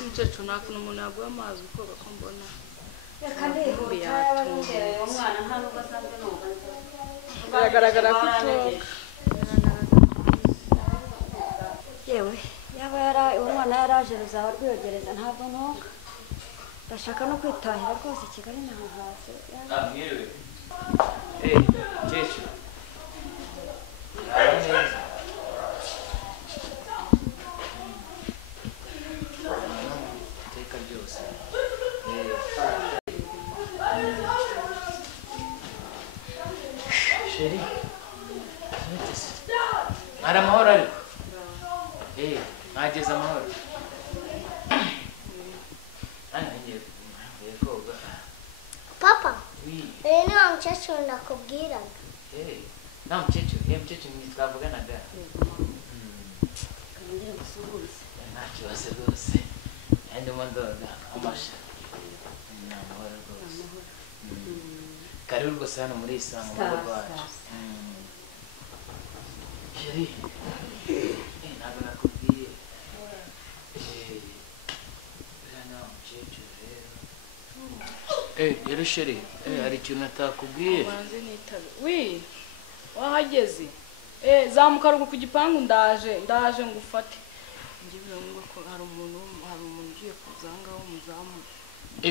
umukecuru nakuno umuntu yaguha amazi uko bakombona kandi umwana nta nubwo asanzwe noga biragaragara ko utoga yewe yaba umwana yaraje ruzaba rwiyogereza ntabwo noga ndashaka no kwitahira rwose Kigali naho hasi mwiriwe mukecuru neza iteka ryose sheri hari amahoro ariko mwageze amahoro Papa, ni wa mukecuru nakubwiraga. nta mukecuru mukecuru ntitwavuganaga nta kibazo rwose ndimo ndoga amasha ni amahoro rwose karibu rwose hano muri Isanga mu rugo rwacu sheri ntabwo nakubwiye nta mukecuru rero sheri hari ikintu natakubwiye banze nitabe wi wahageze zamuka rugo ku gipangu ndaje ngufate ngibira ngo ko hari umuntu ugiye kuzanga wo muzamu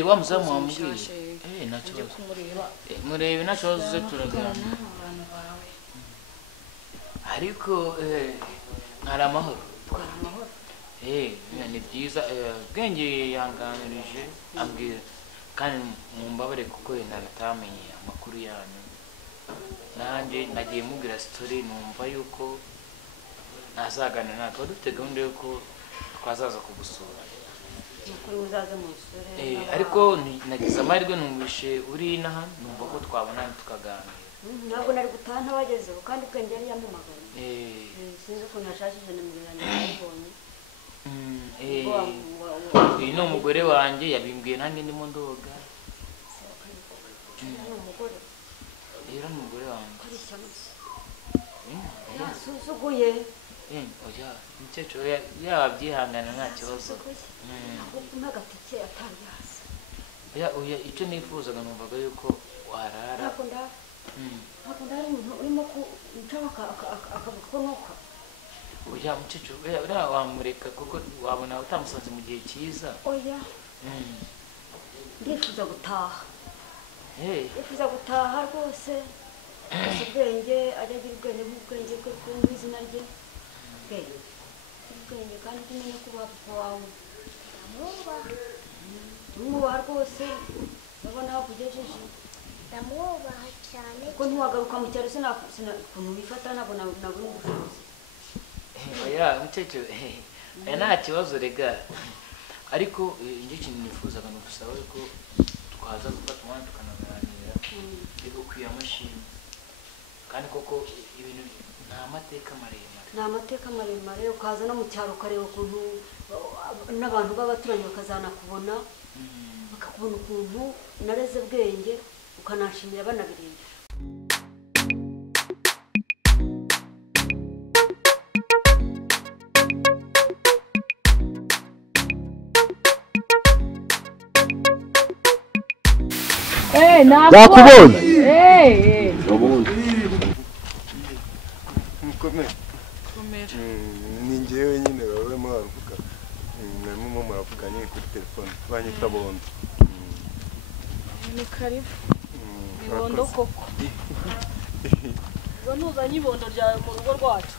wa muzamu wambwiye nta kibazo murebe nta kibazo ze turagana ariko hari amahoro ni byiza bwenge yanganirije ambwira kandi mumbabare kuko ntabitamenye amakuru yanyu nanjye nagiye mubwira story numva yuko nazaganira natwe dufite gahunda yuko twazaza kugusura mukuru uzaza musore ariko nagize amahirwe numvishe uri inaha numva ko twabonana tukaganira ntabwo nari gutaha ntabagezeho kandi bwenge yari yampamagaye sinzi ukuntu yashashije nimero yanjye nabibonye uyu ni umugore wanjye yabimbwiye nanjye ndimo ndoga rero ni umugore wanjye yasuzuguye oya umukecuru yaba byihangana nta kibazo n'agatike atari hasi oya icyo nifuzaga numvaga yuko warara ntabwo ndari umuntu urimo kucaho akabakonoka oya mukecuru uriya wamureka kuko wabona utamusanze mu gihe cyiza oya ndifuza gutaha rwose ubwenge ajya agira ubwenge nk'ubwenge bwe nk'izina rye ubwenge kandi tumenye kubaha papa wawe ndamwubaha rwose urabona aho akugejeje ndamwubaha cyane kuko ntiwagaruka mu cyaro ukuntu wifata ntabwo nabura ubushobozi oya mukecuru nta kibazo rega ariko icyo kintu nifuzaga ni ugusaba ko twaza gufata umwanya tukanaganira ariko ukwiye amashimwe kandi koko ibintu nta mateka maremare ukaza no mu cyaro ukareba ukuntu n'abantu b'abaturanyi bakazanakubona bakakubona ukuntu nareze bwenge ukanashimira banabireba nakubonye ni njyewe nyine bawe muravuga namwe muravuga nyine kuri telefone banyita Bondo ni karibu ni Bondo koko zo ntuzanye ibondo ryawe mu rugo rwacu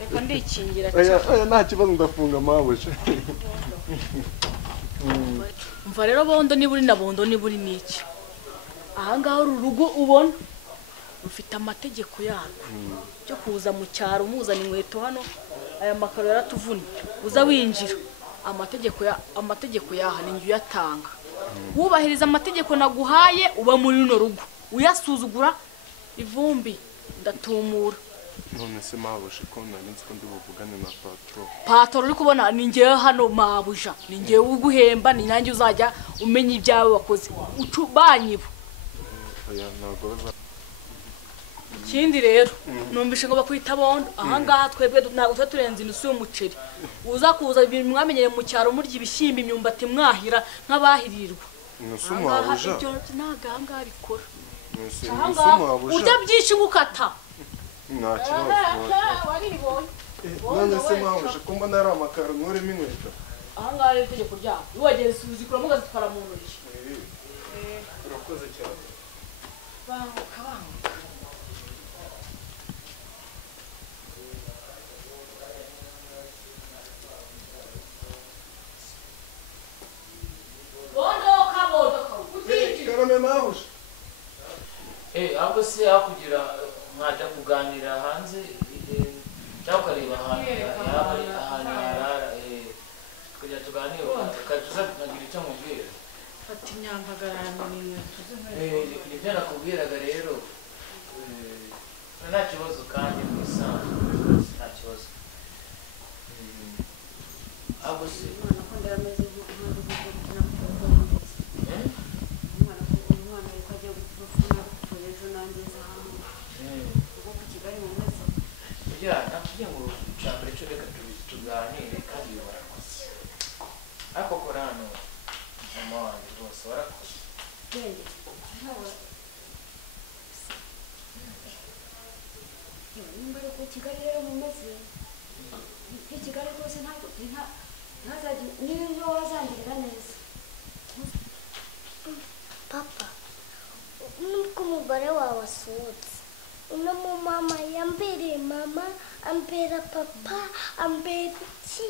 reka ndikingira cyane nta kibazo ndafunga mabuje umva rero Bondo niba uri na Bondo niba uri n'iki ahangaho uru rugo ubona rufite amategeko yarwo cyo kuza mu cyaro umuzana inkweto hano aya makaro yaratuvunye uza winjira amategeko yaha ni njye uyatanga wubahiriza amategeko naguhaye uba muri runo rugo uyasuzugura ivumbi ndatumura none se mabuje ko nanitse ko ndi buvugane na patro uri kubona ni njye hano mabuja ni njye uguhemba ni nanjye uzajya umenya ibyawe wakoze banyibo oya ntabwo ikindi rero numvishe ngo bakwita bondo ahangaha twebwe ntabwo tuba turenze inusu y'umuceri uza kuza ibintu mwamenyere mu cyaro murya ibishyimbo imyumbati mwahira nk'abahirirwa inusu mwabuja ibyo ntabwo ahangaha bikora inusu ahangaha mwabuja urya byinshi gukata nta kibazo waribonye none se mwabuja ko mbona ari amakaro nkuremo inkweto ahangaha rero itegeko ryabo iwagera uzikuramo ukazitwara mu ntoki urakoze cyane banguka banguka bondoka karame mwabuja ahubwo se hakugira mwajya kuganira hanze cyangwa ukareba ahantu yaba ari ahantu harara tukajya tuganira ukajya tunagira icyo mubwira fata imyambagarano n'inkweto z'inkweto nibyo nakubwiraga rero nta kibazo kandi mu isanzwe nta kibazo ahubwo se umwana ko ndarameze umwana yuko agiye gupfuna gupfuye ejo nangiza hamwe ubwo ku Kigali mu meze kugira nakubwiye ngo ucambere cyo reka tuganire kandi warakoze ariko kora hano mama wanjye rwose warakoze bwenge ntawe nimba ari ku Kigali rero mu meze ku Kigali rwose ntabwo ntazajya niyo wazangirira neza papa nubwo umugore wawe asohotse uno mumama yambereye mama ambera papa ambera iki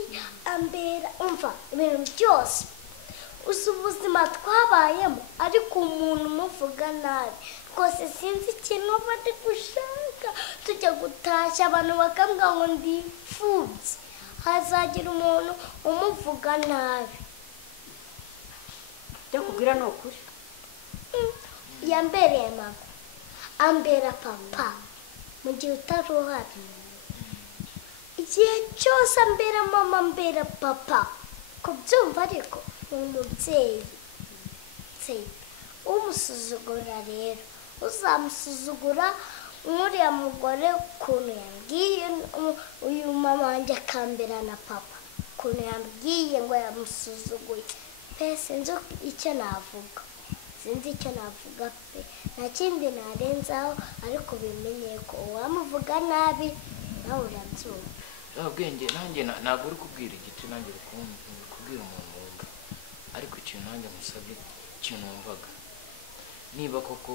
ambera umva ibintu byose uzi ubuzima twabayemo ariko umuntu umuvuga nabi rwose sinzi ikintu bari gushaka tujya gutashya abantu bakambwira ngo ndi imfubyi hazagira umuntu umuvuga nabi ndakubwira ni ukuri yambereye mama ambera papa mu gihe utari uhari igihe cyose ambera mama ambera papa kubyumva ariko ni umubyeyi umusuzugura rero uzamusuzugura nk'uriya mugore ukuntu yambwiye uyu mama wanjye akambera na papa ukuntu yambwiye ngo yamusuzuguye pe sinzi icyo navuga pe nta kindi narenzaho ariko bimenye ko uwamuvuga nabi nawe urabyumva ubwenge nanjye ntabwo uri kubwira igiti nanjye uri kubwira umuntu wumva ariko ikintu nanjye musabye ikintu wumvaga niba koko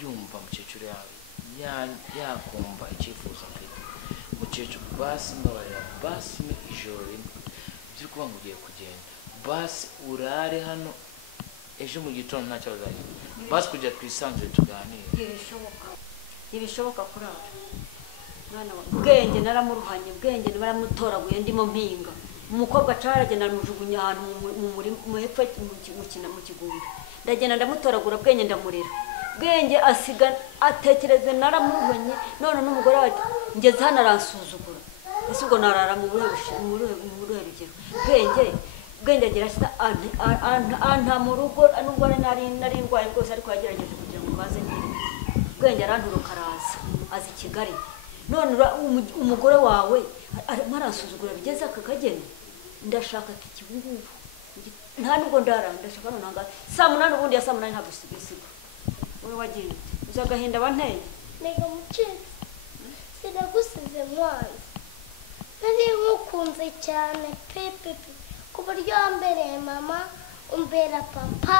yumva mukecuru yawe yakumva icyifuzo mfite mukecuru basi mbabarira basi ijoro rimwe byo kuba ngo ugiye kugenda basi urare hano ejo mu gitondo nta cyabazo basi kujya twisanzure tuganire ntibishoboka kuri abo mwana wa bwenge naramuruhanye bwenge naramutoraguye ndimo mpinga umukobwa caragenda namujugunya ahantu mu hepfo mu kigunda ndagenda ndamutoragura bwenge ndamurera bwenge asiga atekereze naramuruhanye none n'umugore wacu ngeze hano aransuzugura ese ubwo narara mu rugero bwenge agira anta mu rugo nubwo nari ndwaye rwose ariko yagerageje kugira ngo baze ngire bwenge aranturuka araza aza i Kigali none umugore wawe arimo aransuzugura bigeze aka kageni ndashaka ati ikibungubu nta nubwo ndashaka none ngaho saa munani ubundi ya saa munani ntabwo usiga wowe wagiye uza agahinda banteye nega mucitse sinagusize mwanzi nari nkukunze cyane pepe ku buryo wambereye mama umbera papa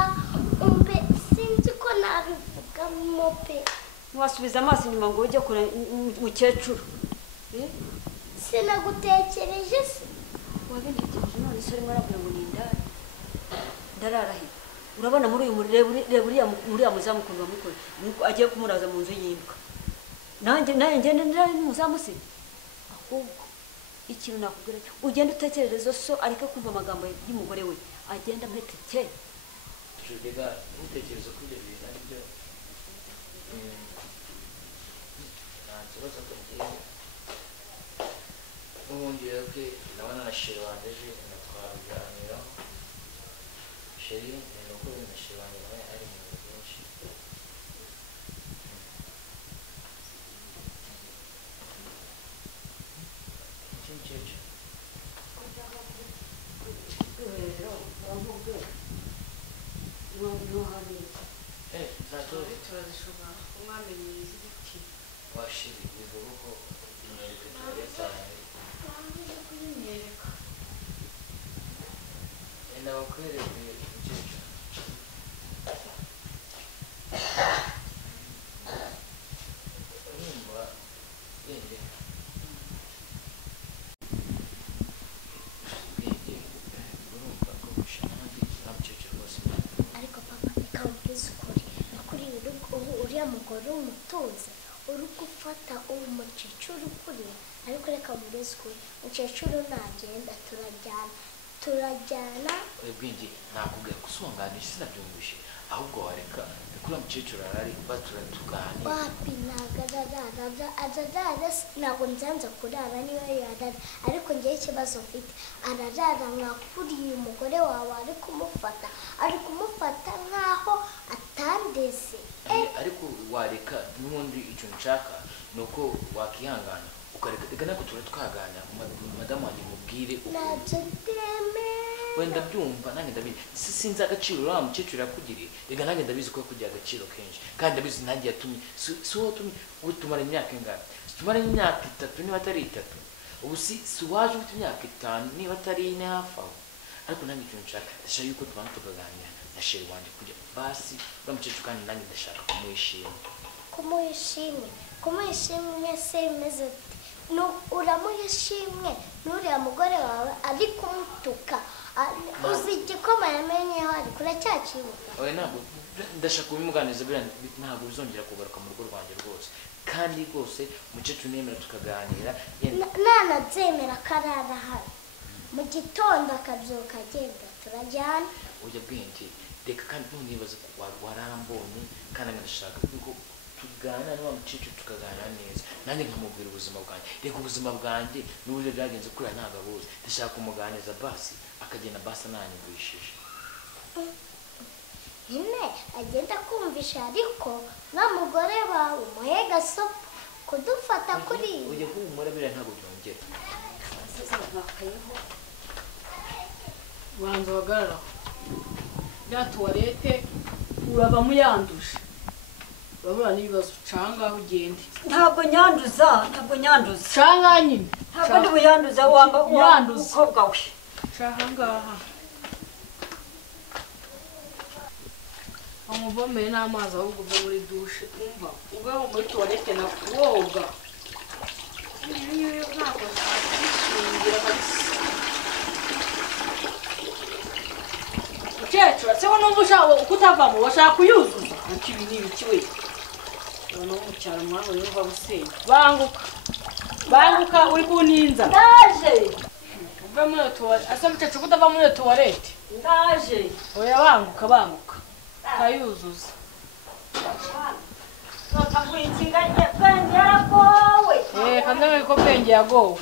sinzi ko nabivugamo pe ntiwasubiza amaso inyuma ngo ujye kure mukecuru sinagutekereje se wabintekereje none se urimo arabwira ngo ni indaya ndararahira urabona muri uyu reba uriya muzamu ukuntu bamukora agiye kumuraza mu nzu y'imbwa nanjye ngende ndari n'umuzamu se ahubwo ikintu nakubwira ugenda utekerereza so ariko kumva amagambo y'umugore we agenda mpeteke rega ntutekereze ko ibyo bintu ari byo nta kibazo tugiye n'ubundi rero ndabona na sheri wanjye ejo twabiganiraho sheri ni uko na sheri wanjye nawe ari mu bintu byinshi ntamenye iz'ibiti washiri bivuga ko imyereka tuwarete uje kuyinyereka enda bakwereke umukecuru urumva bwenge bwenge urumva ko ushanandi uriya mukecuru rwose ariko papa reka ubwize ukuri kuri uriya mugore w'umutuzi uri gufata uwo mukecuru ukuriye ariko reka ubwize ukuri umukecuru nagenda turajyana bwenge nakubwira gusobanganisha sinabyumvishe ahubwo wareka kuri mukecuru arari batura tuganira wapi ararara ntabwo nzanza kurara niyo yarara ariko ngewe ikibazo mfite ararara nkakuriye umugore wawe ari kumufata nk'aho atandeze ariko wareka n'ubundi icyo nshaka ni uko wakihangana ukareka reka ntabwo tuba twaganira madamu wanjye mubwire ntabyo ndemeye wenda byumva nanjye ndabizi sinzi agaciro uriya mukecuru yakugiriye reka nanjye ndabizi ko yakugiriye agaciro kenshi kandi ndabizi nanjye yatumye si wowe watumye ubu tumara imyaka ingana tumara imyaka 3 niba atari 3 ubu si waje ufite imyaka 5 niba atari 4 hafi aho ariko nanjye icyo nshaka ndashaka yuko tubana tukaganira na sheri wanjye kujya basi uriya mukecuru kandi nanjye ndashaka kumuhishimye se bimeze uramuhishimye n'uriya mugore wawe ari kumutuka uzi igikoma yamenyeho ariko uracyakibuka oya ntabwo ndashaka kubimuganiza ntabwo bizongera kugaruka mu rugo rwanjye rwose kandi rwose umukecuru nemera tukaganira nanabyemera karara hano mu gitondo akabyuka agenda turajyana ujya bwenge reka kandi nunibaza ko warambonye kandi ndashaka yuko tuganira n'uwa mukecuru tukaganira neza nanjye nkamubwira ubuzima bwanjye reka ubuzima bwanjye n'uburyo byagenze kuriya ntabwo abuzi ndashaka kumuganiza basi akagenda basi ananyumvishije nyine agenda kumvisha ariko nka mugore wawe umuhe gasopo kudufata kuri ujya humura biriya ntabwo byongera ubanza uhagararaho ya tuwarete uraba muyanduje urabura n'ibibazo cangaho ugende ntabwo nyanduza canga nyine ntabwo ndi buyanduza wamba umukobwa we cahangaha amuvomere n'amazi ahubwo uva muri dushe umva ugaho muri tuwarete na woga ntabwo ntakishingira kabisa mukecuru se numva ushaka kutavamo washaka kuyuzuza ariko ibi ni ibiki we ubona wo mu cyaro mwabo yumva busenya banguka uri kuninza ndaje uve muri iyo tuwarete ase mukecuru kutava muri iyo tuwarete ndaje oya banguka kayuzuza nakaguye ikinga bwenge yaragowe kandi ko bwenge yagowe